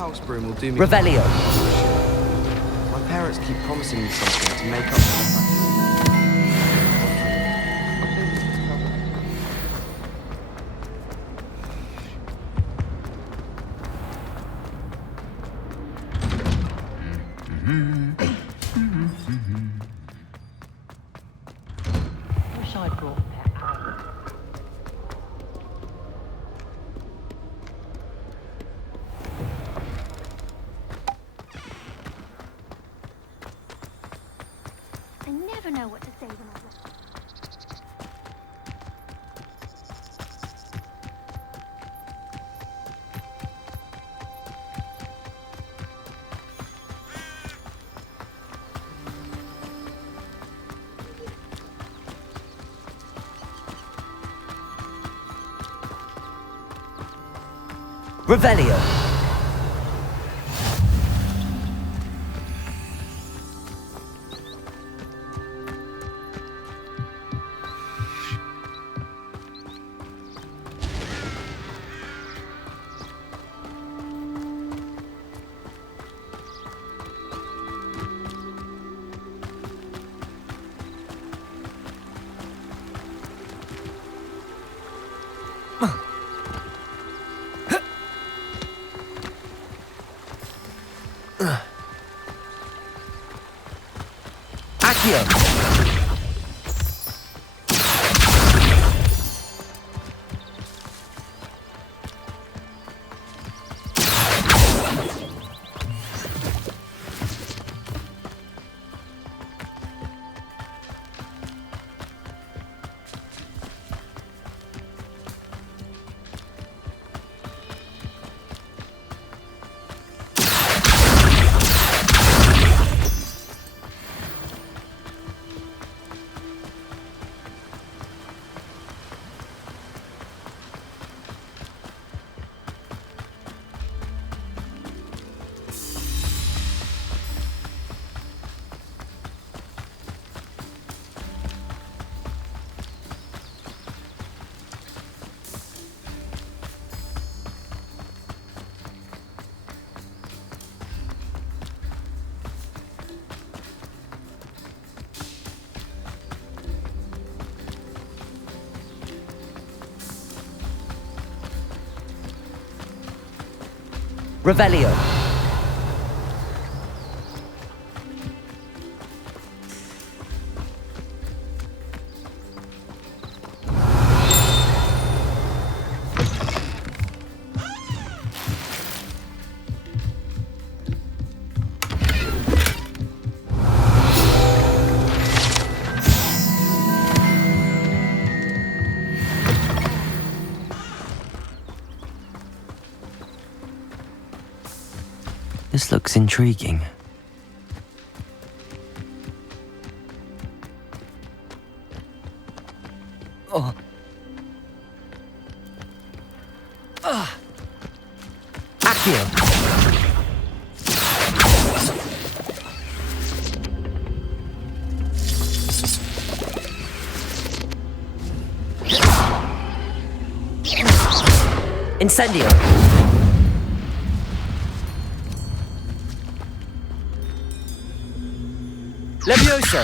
house broom will do me. Revelio. My parents keep promising me something to make up for the fact. Wish I'd brought a pet owl. I never know what to say when I look. Revelio. Accio. Revelio. This looks intriguing. Oh. Accio. Incendio. Levioso.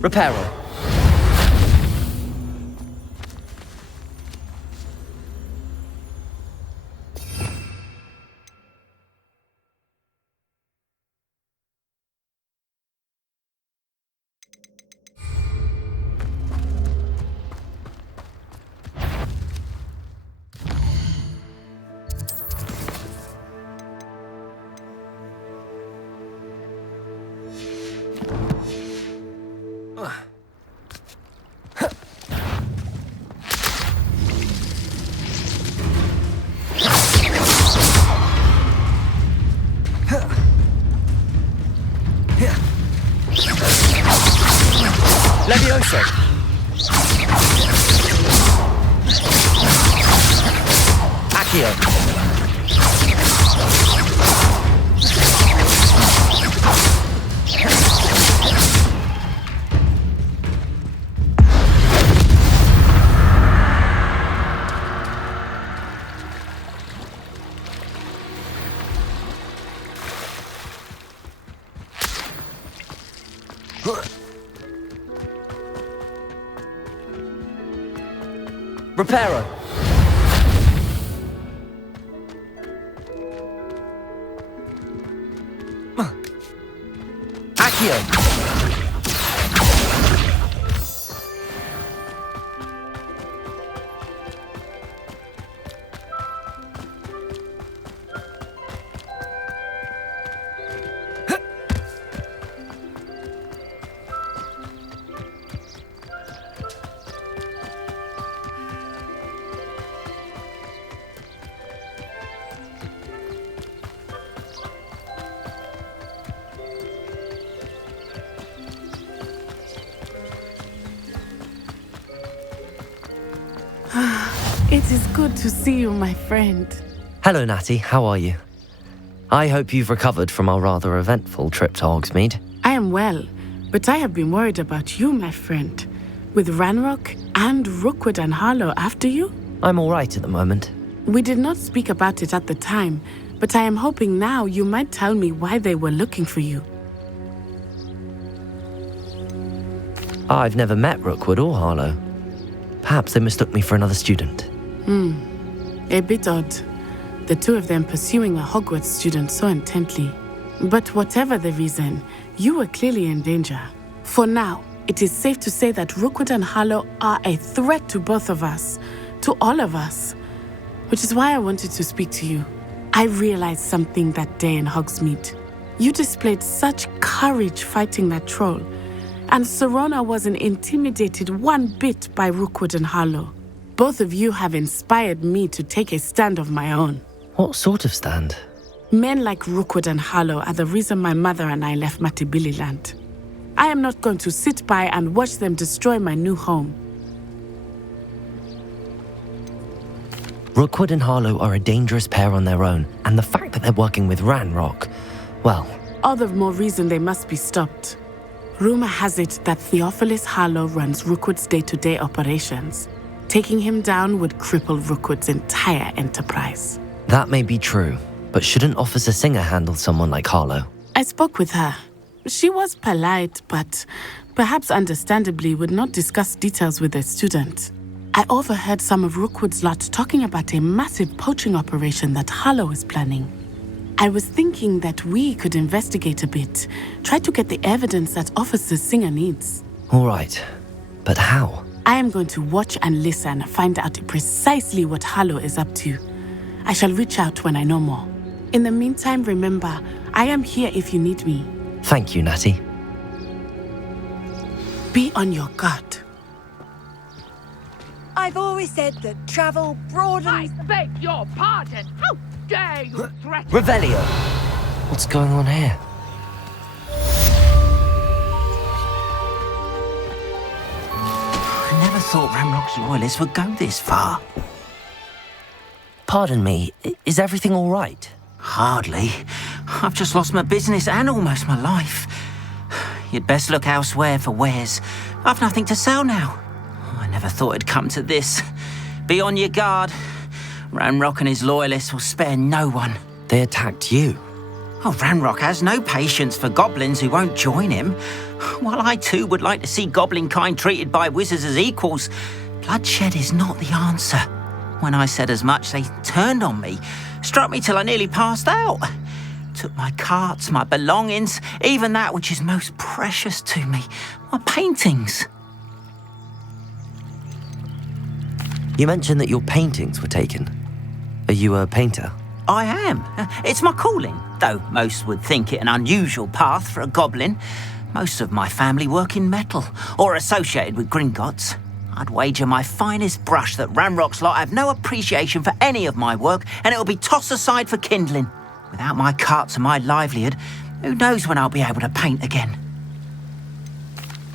Reparo. Levioso. Accio. Reparo. Accio. It is good to see you, my friend. Hello, Natty. How are you? I hope you've recovered from our rather eventful trip to Hogsmeade. I am well, but I have been worried about you, my friend. With Ranrock and Rookwood and Harlow after you? I'm all right at the moment. We did not speak about it at the time, but I am hoping now you might tell me why they were looking for you. I've never met Rookwood or Harlow. Perhaps they mistook me for another student. A bit odd. The two of them pursuing a Hogwarts student so intently. But whatever the reason, you were clearly in danger. For now, it is safe to say that Rookwood and Harlow are a threat to both of us, to all of us. Which is why I wanted to speak to you. I realized something that day in Hogsmeade. You displayed such courage fighting that troll, and Serona wasn't intimidated one bit by Rookwood and Harlow. Both of you have inspired me to take a stand of my own. What sort of stand? Men like Rookwood and Harlow are the reason my mother and I left Matibili land. I am not going to sit by and watch them destroy my new home. Rookwood and Harlow are a dangerous pair on their own, and the fact that they're working with Ranrock, well... All the more reason they must be stopped. Rumor has it that Theophilus Harlow runs Rookwood's day-to-day operations. Taking him down would cripple Rookwood's entire enterprise. That may be true, but shouldn't Officer Singer handle someone like Harlow? I spoke with her. She was polite, but perhaps understandably would not discuss details with a student. I overheard some of Rookwood's lot talking about a massive poaching operation that Harlow is planning. I was thinking that we could investigate a bit, try to get the evidence that Officer Singer needs. All right, but how? I am going to watch and listen, find out precisely what Harlow is up to. I shall reach out when I know more. In the meantime, remember, I am here if you need me. Thank you, Natty. Be on your guard. I've always said that travel broadens... I beg your pardon! How dare you threaten... Revelio! What's going on here? I never thought Ranrock's loyalists would go this far. Pardon me, is everything all right? Hardly. I've just lost my business and almost my life. You'd best look elsewhere for wares. I've nothing to sell now. I never thought it'd come to this. Be on your guard. Ranrock and his loyalists will spare no one. They attacked you. Oh, Ranrock has no patience for goblins who won't join him. While I too would like to see goblin kind treated by wizards as equals, bloodshed is not the answer. When I said as much, they turned on me, struck me till I nearly passed out. Took my carts, my belongings, even that which is most precious to me, my paintings. You mentioned that your paintings were taken. Are you a painter? I am. It's my calling, though most would think it an unusual path for a goblin. Most of my family work in metal, or associated with Gringotts. I'd wager my finest brush that Ranrock's lot have no appreciation for any of my work, and it'll be tossed aside for kindling. Without my carts and my livelihood, who knows when I'll be able to paint again?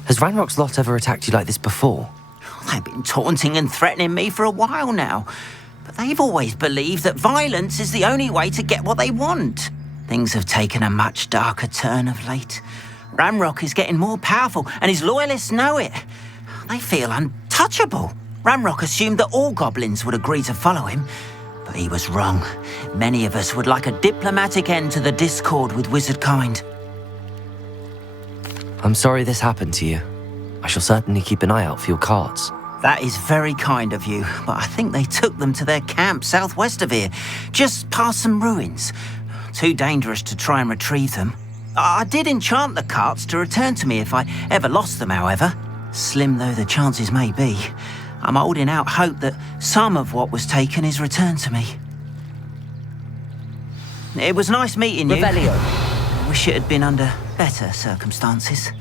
Has Ranrock's lot ever attacked you like this before? They've been taunting and threatening me for a while now, but they've always believed that violence is the only way to get what they want. Things have taken a much darker turn of late. Ranrock is getting more powerful, and his loyalists know it. They feel untouchable. Ranrock assumed that all goblins would agree to follow him, but he was wrong. Many of us would like a diplomatic end to the discord with wizard kind. I'm sorry this happened to you. I shall certainly keep an eye out for your carts. That is very kind of you, but I think they took them to their camp southwest of here, just past some ruins. Too dangerous to try and retrieve them. I did enchant the carts to return to me if I ever lost them, however. Slim though the chances may be, I'm holding out hope that some of what was taken is returned to me. It was nice meeting you. Revelio. I wish it had been under better circumstances.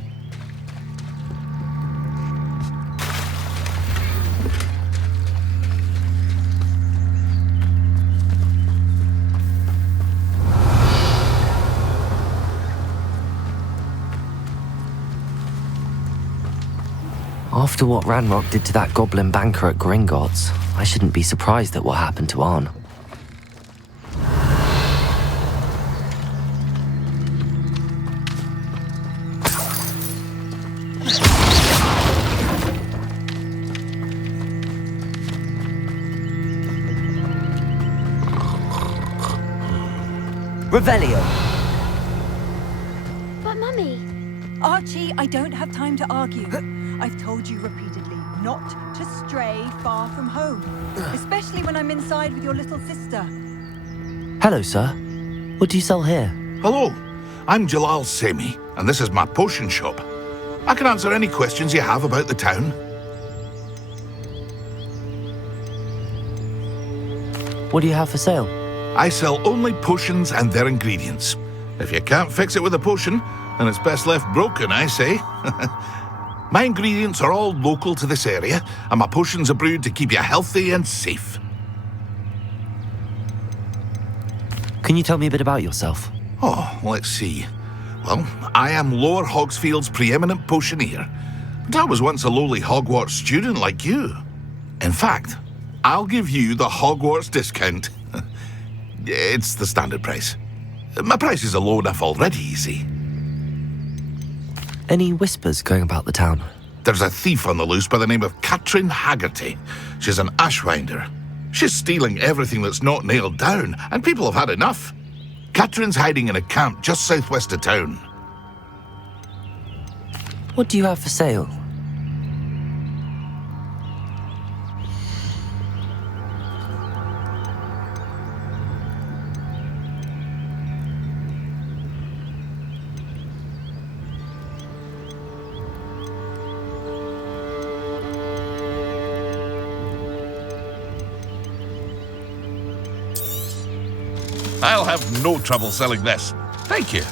After what Ranrock did to that goblin banker at Gringotts, I shouldn't be surprised at what happened to Arn. Revelio. But Mummy, Archie, I don't have time to argue. I've told you repeatedly not to stray far from home, especially when I'm inside with your little sister. Hello, sir. What do you sell here? Hello, I'm Jalal Semi, and this is my potion shop. I can answer any questions you have about the town. What do you have for sale? I sell only potions and their ingredients. If you can't fix it with a potion, then it's best left broken, I say. My ingredients are all local to this area, and my potions are brewed to keep you healthy and safe. Can you tell me a bit about yourself? Oh, let's see. Well, I am Lower Hogsfield's preeminent potioneer, but I was once a lowly Hogwarts student like you. In fact, I'll give you the Hogwarts discount. It's the standard price. My prices are low enough already, you see. Any whispers going about the town? There's a thief on the loose by the name of Katrin Haggerty. She's an ashwinder. She's stealing everything that's not nailed down, and people have had enough. Katrin's hiding in a camp just southwest of town. What do you have for sale? I'll have no trouble selling this. Thank you.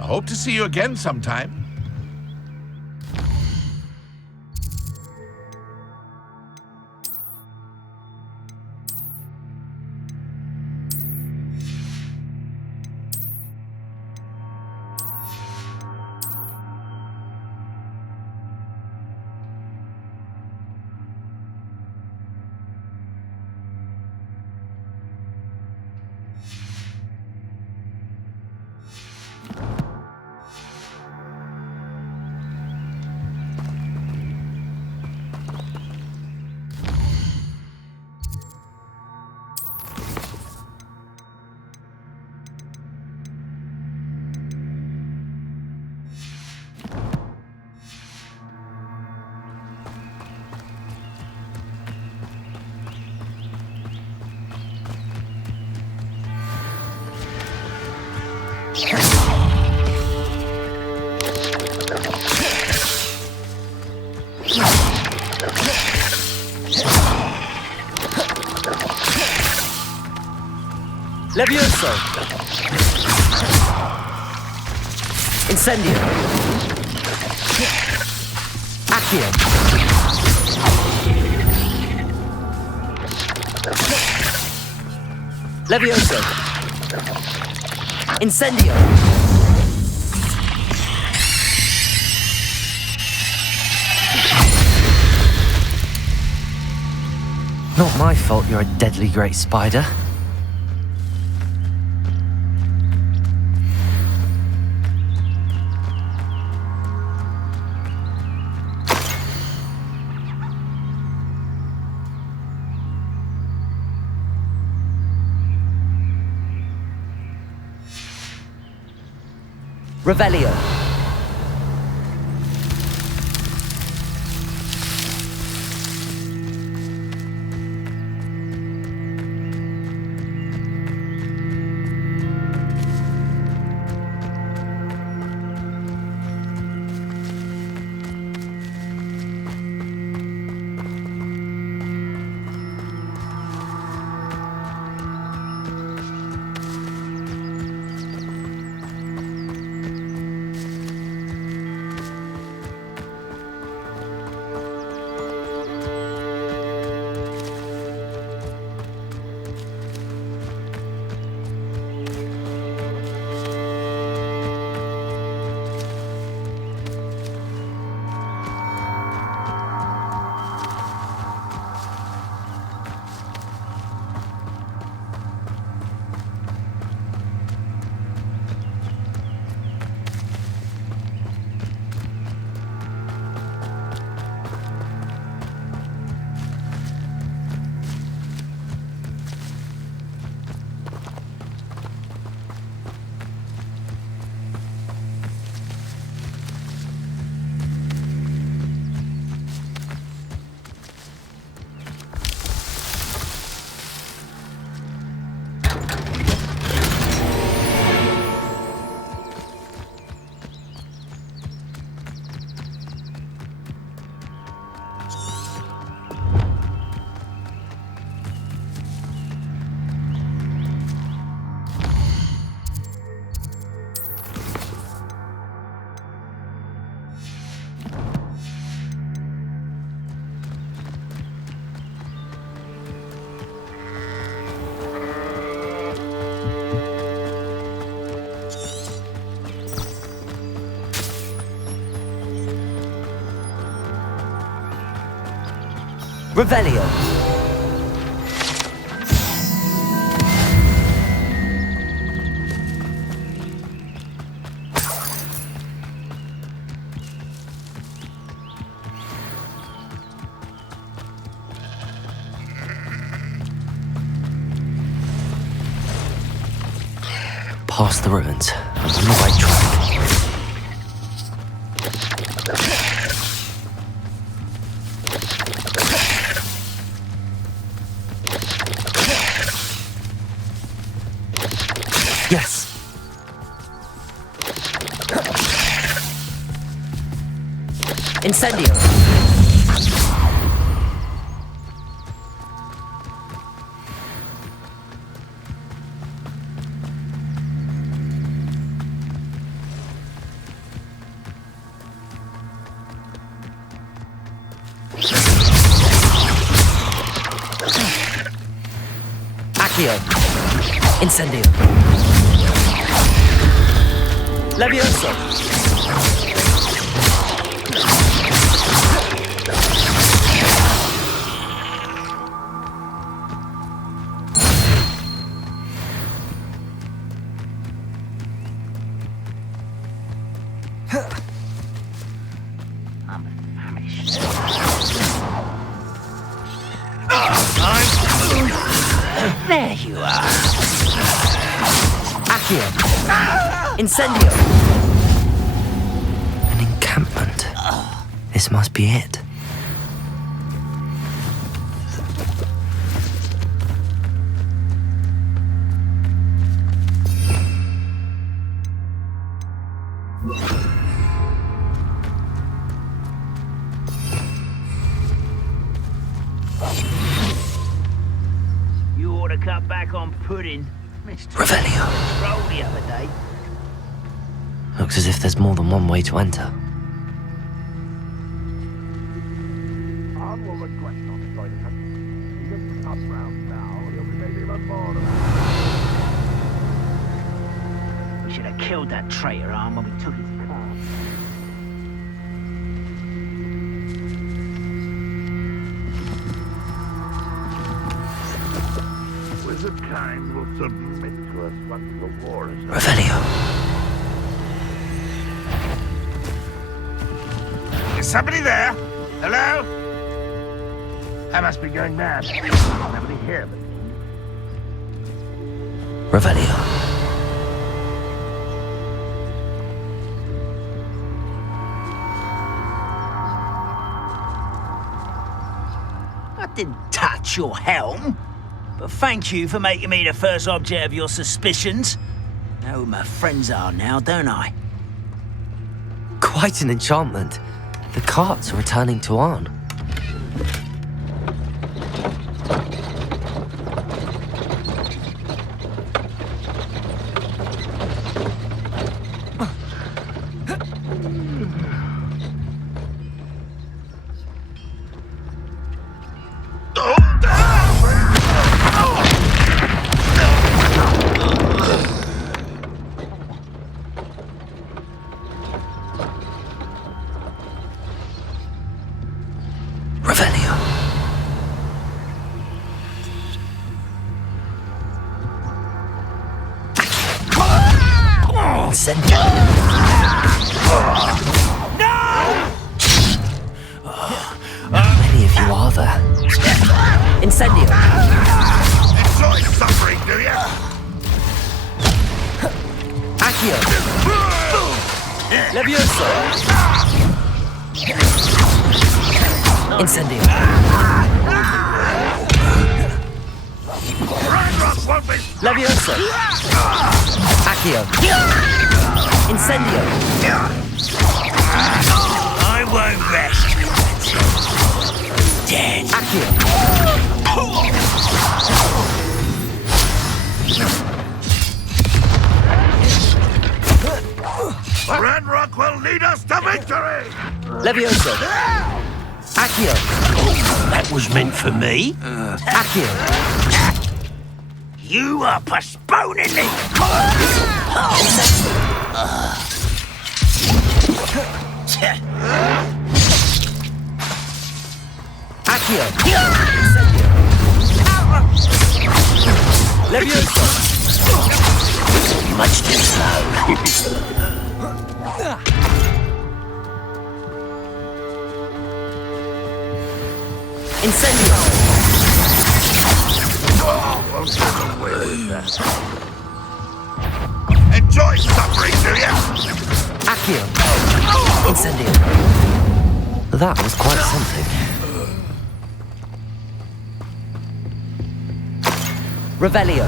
I hope to see you again sometime. Levioso! Incendio! Accio! Levioso! Incendio! Not my fault you're a deadly great spider. Revelio. Revelio. Past the ruins. I'm on the right track. Yes. Incendio. Incendio. Levioso. I'm famished. There you are. Incendio! An encampment. This must be it. You ought to cut back on pudding. Revelio. Roll the other day. Looks as if there's more than one way to enter. We should have killed that traitor arm when we took his car. Wizard kind will submit to us once the war is over. Revelio. Is somebody there? Hello? I must be going mad. Nobody here but me. Revelio. didn't touch your helm. But thank you for making me the first object of your suspicions. Know who my friends are now, don't I? Quite an enchantment. The carts are returning to Arn. Incendio. How many of you are there? Incendio. Enjoy suffering, do ya? Accio. Levioso. Incendio. Ranrock won't be... Levioso. Accio. Incendio. I won't rest until dead. Accio. Ranrock will lead us to victory! Levioso. Accio. That was meant for me. Accio. You are postponing me. Accio. Levioso. Much too slow. Incendio. Won't get away with that. Enjoy suffering, do ya? Accio. Incendio. That was quite something. Revelio.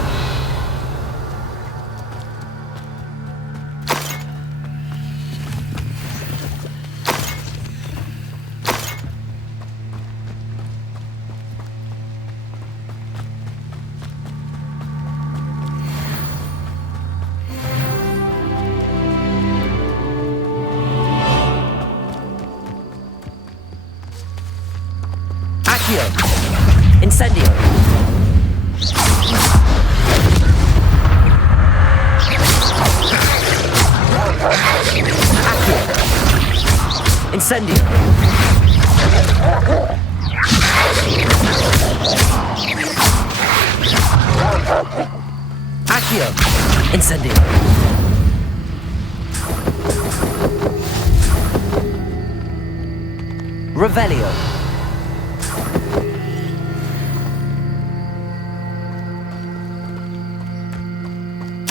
Accio. Incendio. Accio. Incendio. Accio. Incendio. Revelio.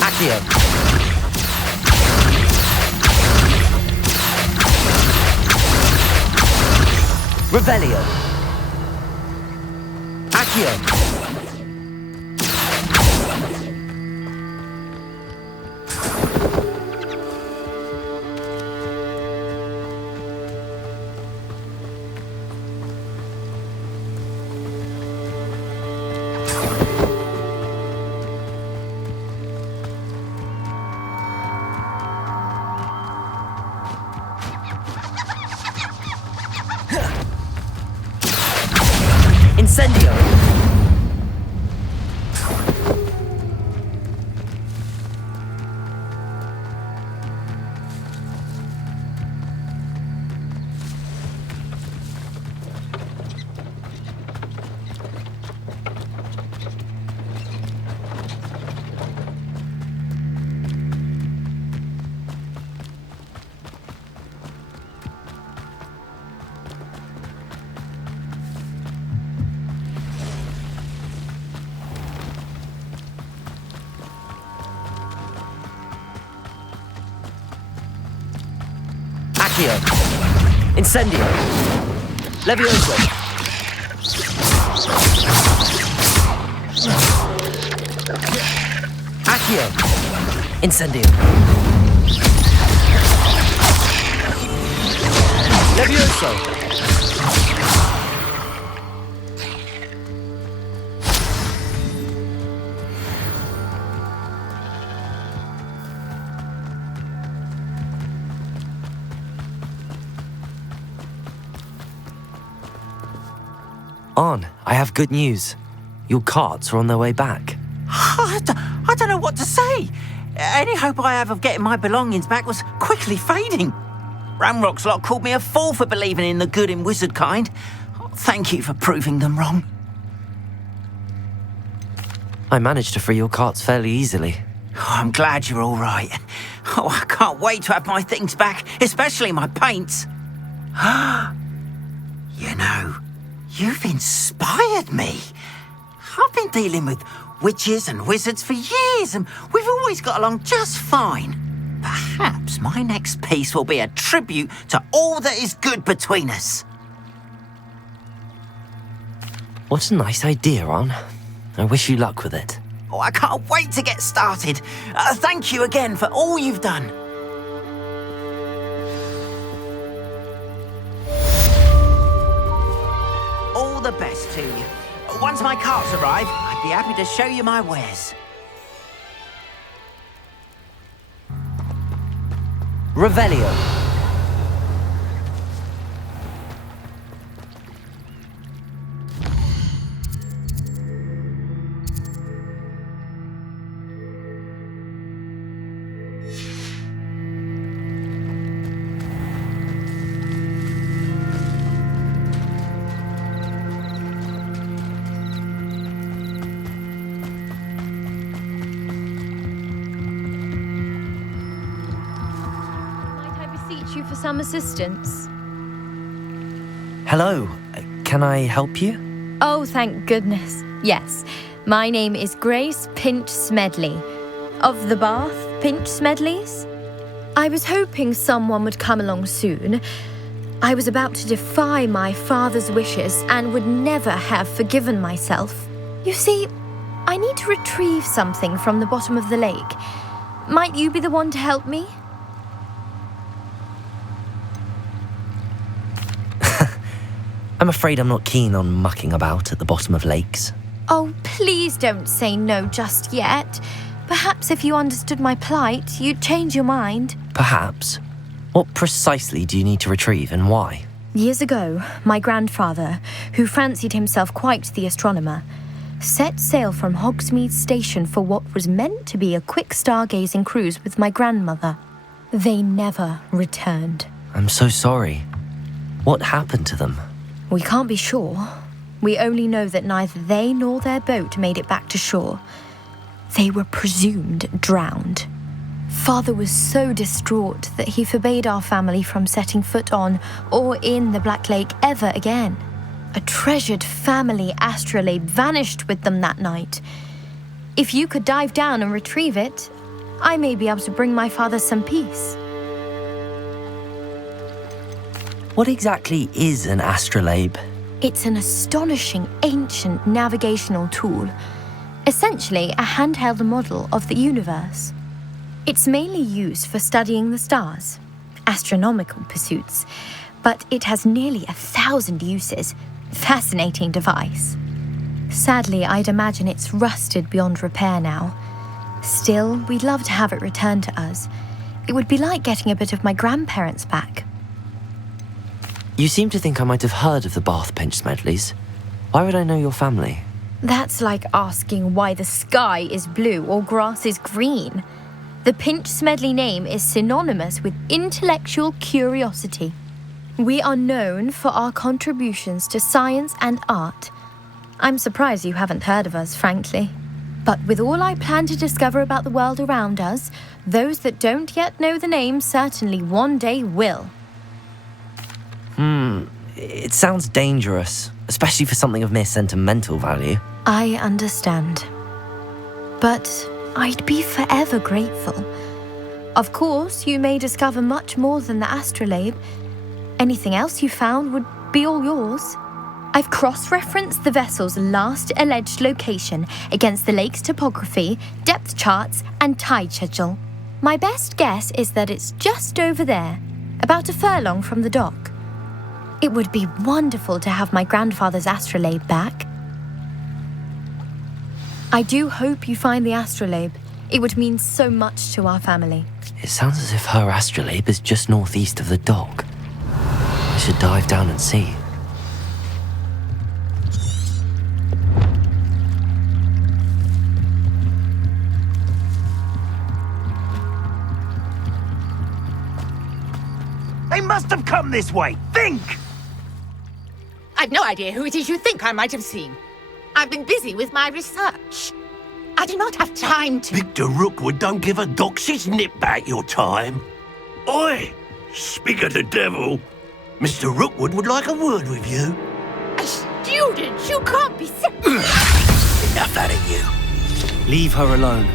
Accio. Revelio. Accio. Incendio. Accio. Incendio. Levioso. Accio! Incendio! Levioso! On, I have good news. Your carts are on their way back. I don't know what to say. Any hope I have of getting my belongings back was quickly fading. Ramrock's lot called me a fool for believing in the good in wizard kind. Thank you for proving them wrong. I managed to free your carts fairly easily. Oh, I'm glad you're all right. Oh, I can't wait to have my things back, especially my paints. You know, you've inspired me. I've been dealing with witches and wizards for years, and we've always got along just fine. Perhaps my next piece will be a tribute to all that is good between us. What a nice idea, On. I wish you luck with it. Oh, I can't wait to get started. Thank you again for all you've done. All the best to you. Once my carts arrive, I'd be happy to show you my wares. Revelio. You for some assistance? Hello. Can I help you? Oh, thank goodness. Yes. My name is Grace Pinch Smedley. Of the Bath Pinch Smedleys? I was hoping someone would come along soon. I was about to defy my father's wishes and would never have forgiven myself. You see, I need to retrieve something from the bottom of the lake. Might you be the one to help me? I'm afraid I'm not keen on mucking about at the bottom of lakes. Oh, please don't say no just yet. Perhaps if you understood my plight, you'd change your mind. Perhaps. What precisely do you need to retrieve and why? Years ago, my grandfather, who fancied himself quite the astronomer, set sail from Hogsmeade station for what was meant to be a quick stargazing cruise with my grandmother. They never returned. I'm so sorry. What happened to them? We can't be sure. We only know that neither they nor their boat made it back to shore. They were presumed drowned. Father was so distraught that he forbade our family from setting foot on or in the Black Lake ever again. A treasured family astrolabe vanished with them that night. If you could dive down and retrieve it, I may be able to bring my father some peace. What exactly is an astrolabe? It's an astonishing ancient navigational tool, essentially a handheld model of the universe. It's mainly used for studying the stars, astronomical pursuits, but it has nearly 1,000 uses. Fascinating device. Sadly, I'd imagine it's rusted beyond repair now. Still, we'd love to have it returned to us. It would be like getting a bit of my grandparents back. You seem to think I might have heard of the Bath Pinch Smedleys. Why would I know your family? That's like asking why the sky is blue or grass is green. The Pinch Smedley name is synonymous with intellectual curiosity. We are known for our contributions to science and art. I'm surprised you haven't heard of us, frankly. But with all I plan to discover about the world around us, those that don't yet know the name certainly one day will. It sounds dangerous, especially for something of mere sentimental value. I understand. But I'd be forever grateful. Of course, you may discover much more than the astrolabe. Anything else you found would be all yours. I've cross-referenced the vessel's last alleged location against the lake's topography, depth charts, and tide schedule. My best guess is that it's just over there, about a furlong from the dock. It would be wonderful to have my grandfather's astrolabe back. I do hope you find the astrolabe. It would mean so much to our family. It sounds as if her astrolabe is just northeast of the dock. I should dive down and see. They must have come this way. Think! I've no idea who it is you think I might have seen. I've been busy with my research. I do not have time to... Victor Rookwood don't give a doxy's nip back your time. Oi! Speak of the devil. Mr. Rookwood would like a word with you. A student? You can't be sick. Enough out of you. Leave her alone.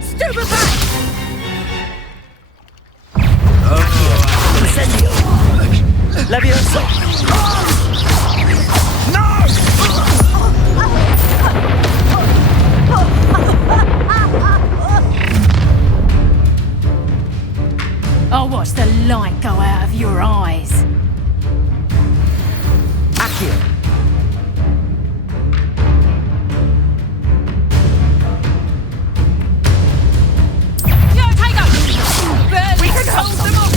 Stupid back! Incendio! Leviosa! I'll watch the light go out of your eyes. Accio! Yo, take up! We can hold them off!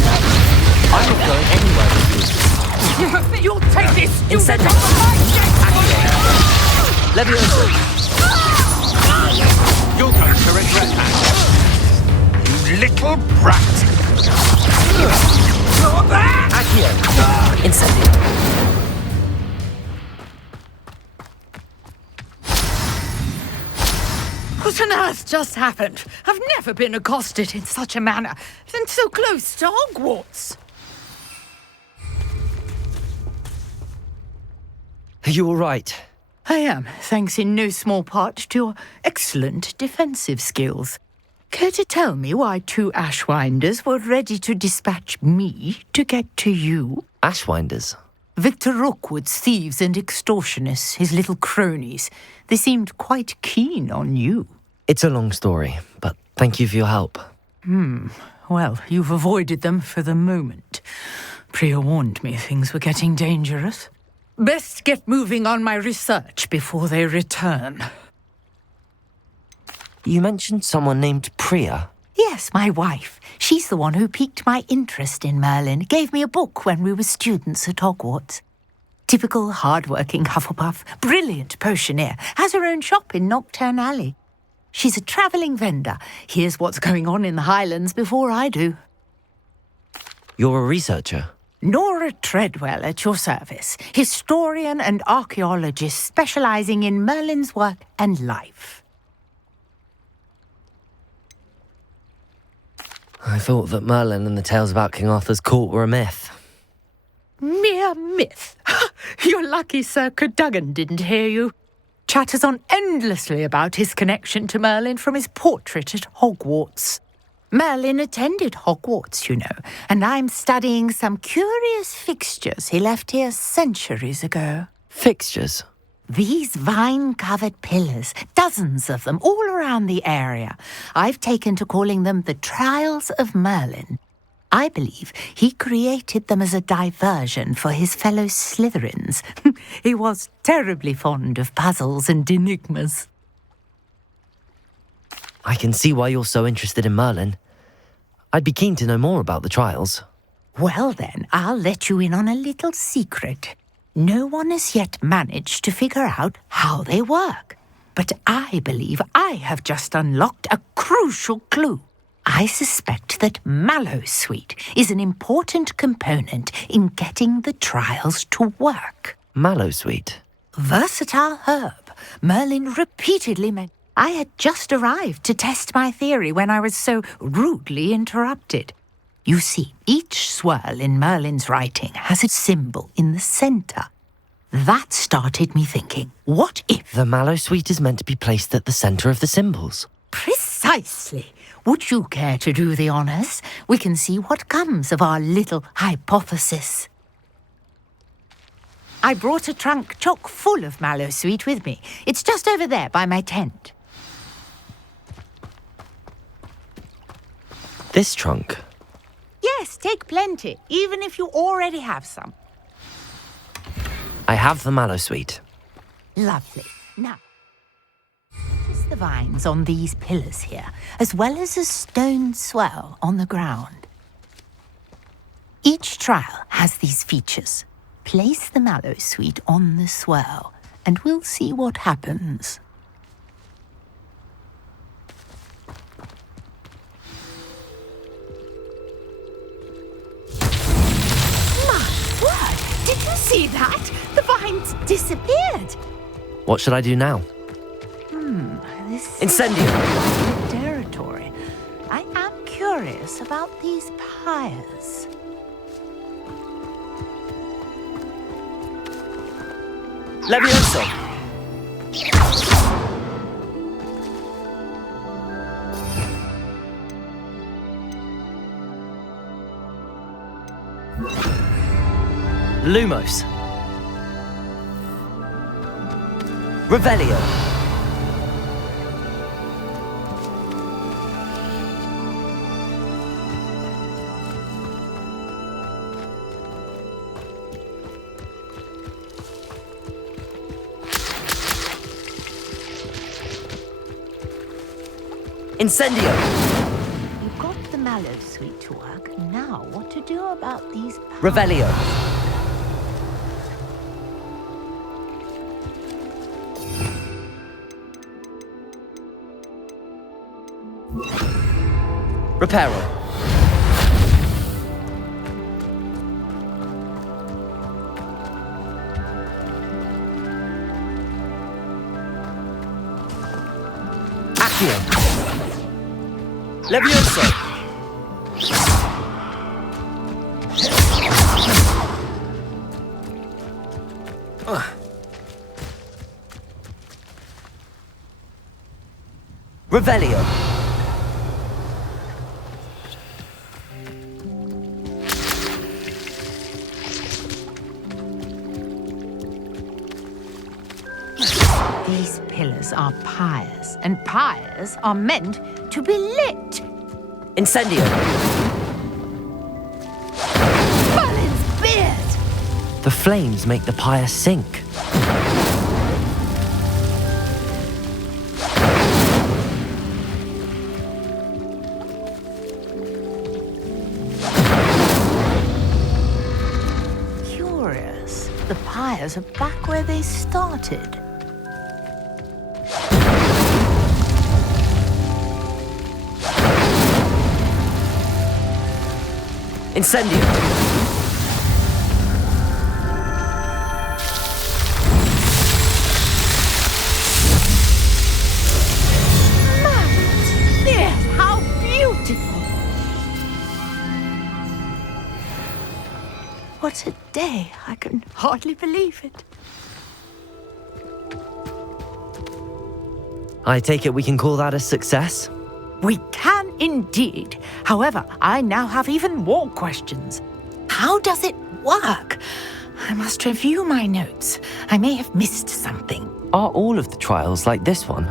I'm not going anywhere with you. You'll take this stupid Incendio! off my Leviosa! You're going to regret that. You little brat. Accio! Incendio! What on earth just happened? I've never been accosted in such a manner, and so close to Hogwarts. Are you all right? I am, thanks in no small part to your excellent defensive skills. Care to tell me why 2 Ashwinders were ready to dispatch me to get to you? Ashwinders? Victor Rookwood's thieves and extortionists, his little cronies. They seemed quite keen on you. It's a long story, but thank you for your help. Well, you've avoided them for the moment. Priya warned me things were getting dangerous. Best get moving on my research before they return. You mentioned someone named Priya. Yes, my wife. She's the one who piqued my interest in Merlin. Gave me a book when we were students at Hogwarts. Typical hard-working Hufflepuff, brilliant potioneer, has her own shop in Knockturn Alley. She's a travelling vendor. Hears what's going on in the Highlands before I do. You're a researcher? Nora Treadwell at your service, historian and archaeologist specialising in Merlin's work and life. I thought that Merlin and the tales about King Arthur's court were a myth. Mere myth. You're lucky Sir Cadogan didn't hear you. Chatters on endlessly about his connection to Merlin from his portrait at Hogwarts. Merlin attended Hogwarts, you know, and I'm studying some curious fixtures he left here centuries ago. Fixtures? These vine-covered pillars, dozens of them, all around the area. I've taken to calling them the Trials of Merlin. I believe he created them as a diversion for his fellow Slytherins. He was terribly fond of puzzles and enigmas. I can see why you're so interested in Merlin. I'd be keen to know more about the trials. Well then, I'll let you in on a little secret. No one has yet managed to figure out how they work. But I believe I have just unlocked a crucial clue. I suspect that Mallowsweet is an important component in getting the trials to work. Mallowsweet? Versatile herb. Merlin repeatedly mentioned. I had just arrived to test my theory when I was so rudely interrupted. You see, each swirl in Merlin's writing has a symbol in the centre. That started me thinking, what if... The Mallowsweet is meant to be placed at the centre of the symbols. Precisely. Would you care to do the honours? We can see what comes of our little hypothesis. I brought a trunk chock full of mallow sweet with me. It's just over there by my tent. This trunk? Yes, take plenty, even if you already have some. I have the mallow sweet. Lovely. Now, notice the vines on these pillars here, as well as a stone swell on the ground. Each trial has these features. Place the mallow sweet on the swell, and we'll see what happens. My word! Did you see that? The vines disappeared. What should I do now? This Incendio! is territory. I am curious about these pyres. Levioso! Lumos. Revelio. Incendio. You've got the mallow sweet to work. Now, what to do about these pyres? Revelio. Reparo. Accio. Levioso. Revelio. These pillars are pyres, and pyres are meant to be lit. Incendio. Merlin's beard! The flames make the pyre sink. Curious. The pyres are back where they started. Incendio. There, how beautiful! What a day! I can hardly believe it. I take it we can call that a success? We can indeed. However, I now have even more questions. How does it work? I must review my notes. I may have missed something. Are all of the trials like this one?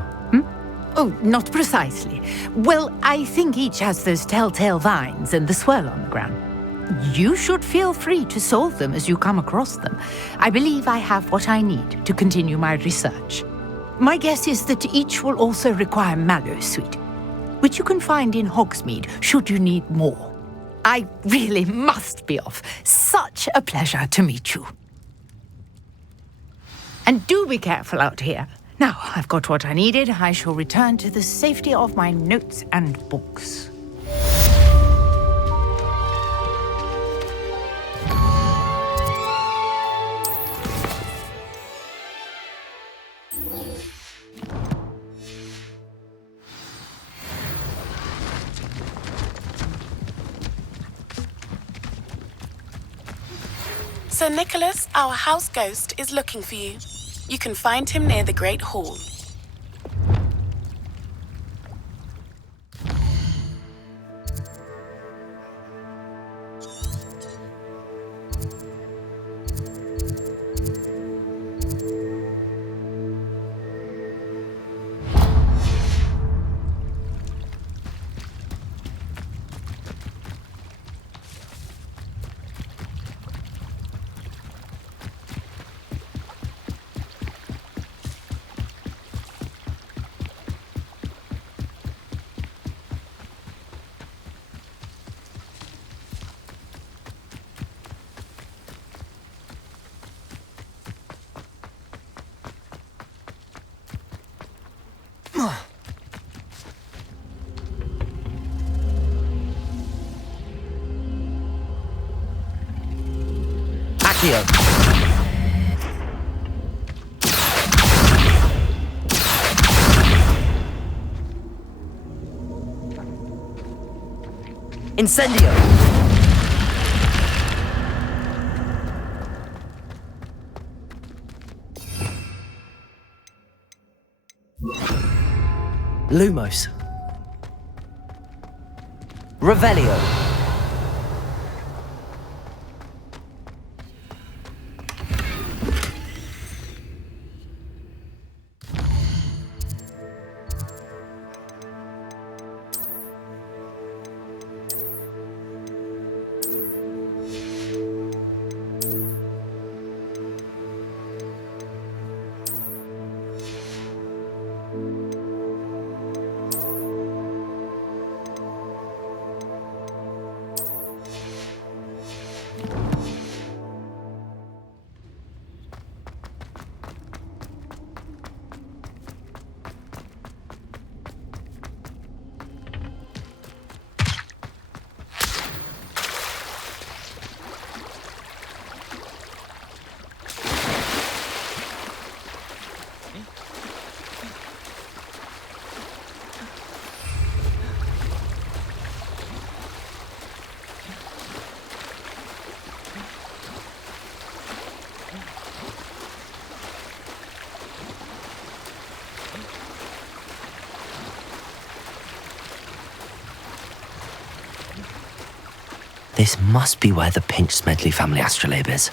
Oh, not precisely. Well, I think each has those telltale vines and the swirl on the ground. You should feel free to solve them as you come across them. I believe I have what I need to continue my research. My guess is that each will also require mallow sweet, which you can find in Hogsmeade should you need more. I really must be off. Such a pleasure to meet you. And do be careful out here. Now, I've got what I needed. I shall return to the safety of my notes and books. Sir Nicholas, our house ghost, is looking for you. You can find him near the Great Hall. Accio. Incendio. Lumos. Revelio. This must be where the Pinch Smedley family astrolabe is.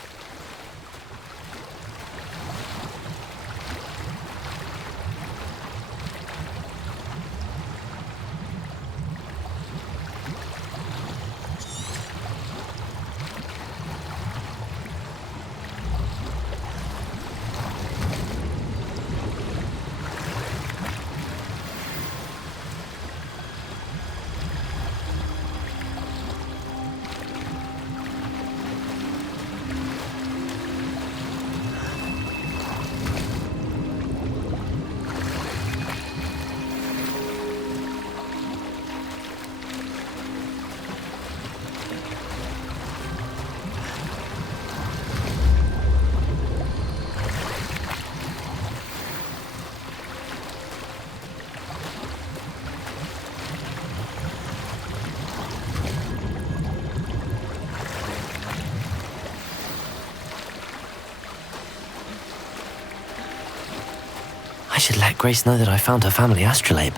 I should let Grace know that I found her family astrolabe.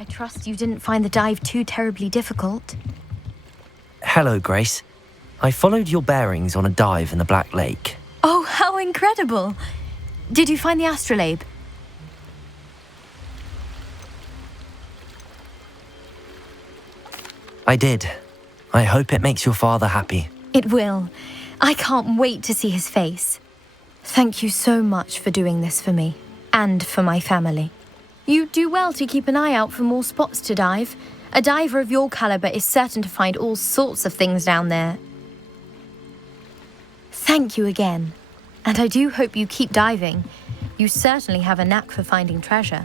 I trust you didn't find the dive too terribly difficult. Hello, Grace. I followed your bearings on a dive in the Black Lake. Oh, how incredible! Did you find the astrolabe? I did. I hope it makes your father happy. It will. I can't wait to see his face. Thank you so much for doing this for me, and for my family. You do well to keep an eye out for more spots to dive. A diver of your caliber is certain to find all sorts of things down there. Thank you again. And I do hope you keep diving. You certainly have a knack for finding treasure.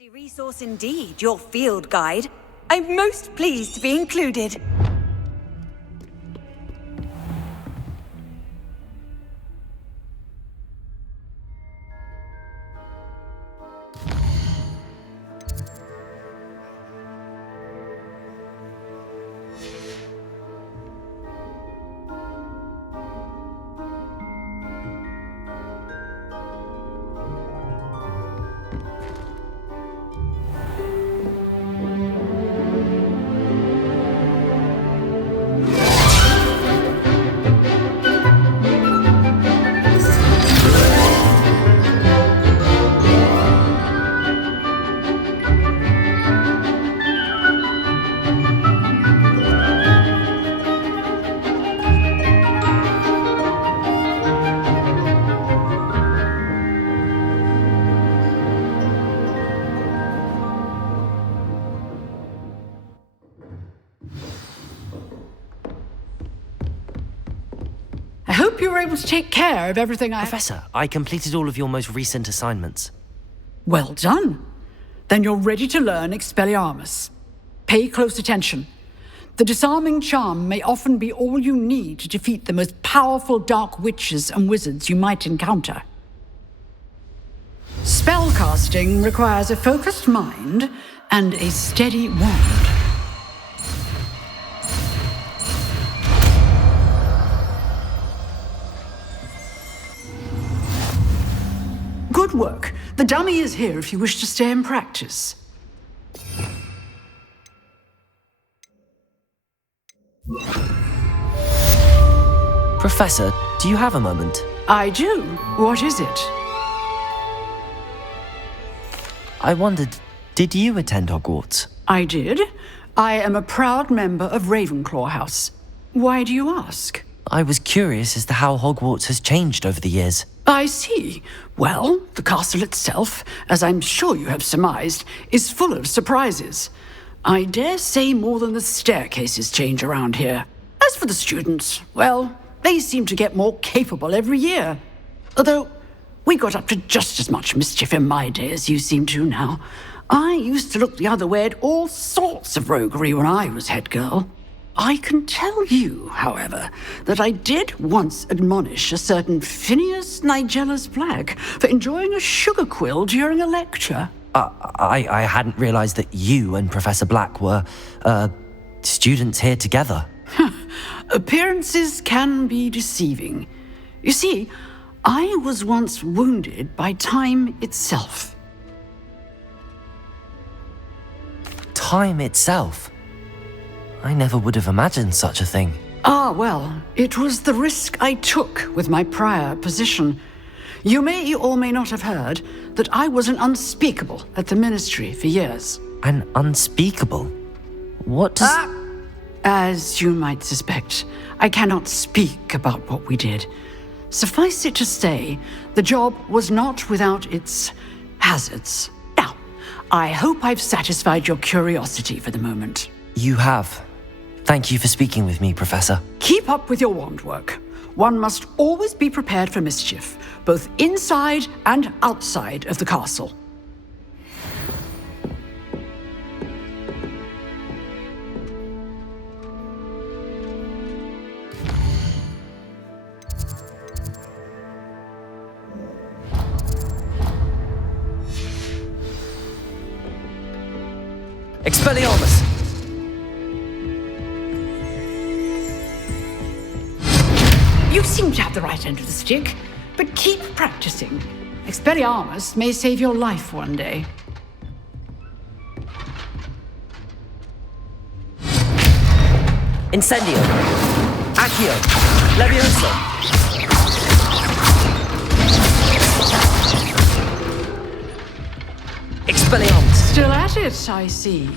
Handy resource indeed, your field guide. I'm most pleased to be included. I hope you were able to take care of everything Professor, I completed all of your most recent assignments. Well done. Then you're ready to learn Expelliarmus. Pay close attention. The disarming charm may often be all you need to defeat the most powerful dark witches and wizards you might encounter. Spellcasting requires a focused mind and a steady wand. Good work. The dummy is here if you wish to stay and practice. Professor, do you have a moment? I do. What is it? I wondered, did you attend Hogwarts? I did. I am a proud member of Ravenclaw House. Why do you ask? I was curious as to how Hogwarts has changed over the years. I see. Well, the castle itself, as I'm sure you have surmised, is full of surprises. I dare say more than the staircases change around here. As for the students, well, they seem to get more capable every year. Although, we got up to just as much mischief in my day as you seem to now. I used to look the other way at all sorts of roguery when I was head girl. I can tell you, however, that I did once admonish a certain Phineas Nigellus Black for enjoying a sugar quill during a lecture. I hadn't realized that you and Professor Black were, students here together. Appearances can be deceiving. You see, I was once wounded by time itself. Time itself? I never would have imagined such a thing. Ah, well, it was the risk I took with my prior position. You may or may not have heard that I was an unspeakable at the Ministry for years. An unspeakable? What does... As you might suspect, I cannot speak about what we did. Suffice it to say, the job was not without its hazards. Now, I hope I've satisfied your curiosity for the moment. You have. Thank you for speaking with me, Professor. Keep up with your wand work. One must always be prepared for mischief, both inside and outside of the castle. Expelliarmus! You seem to have the right end of the stick, but keep practicing. Expelliarmus may save your life one day. Incendio! Accio! Levioso! Expelliarmus! Still at it, I see.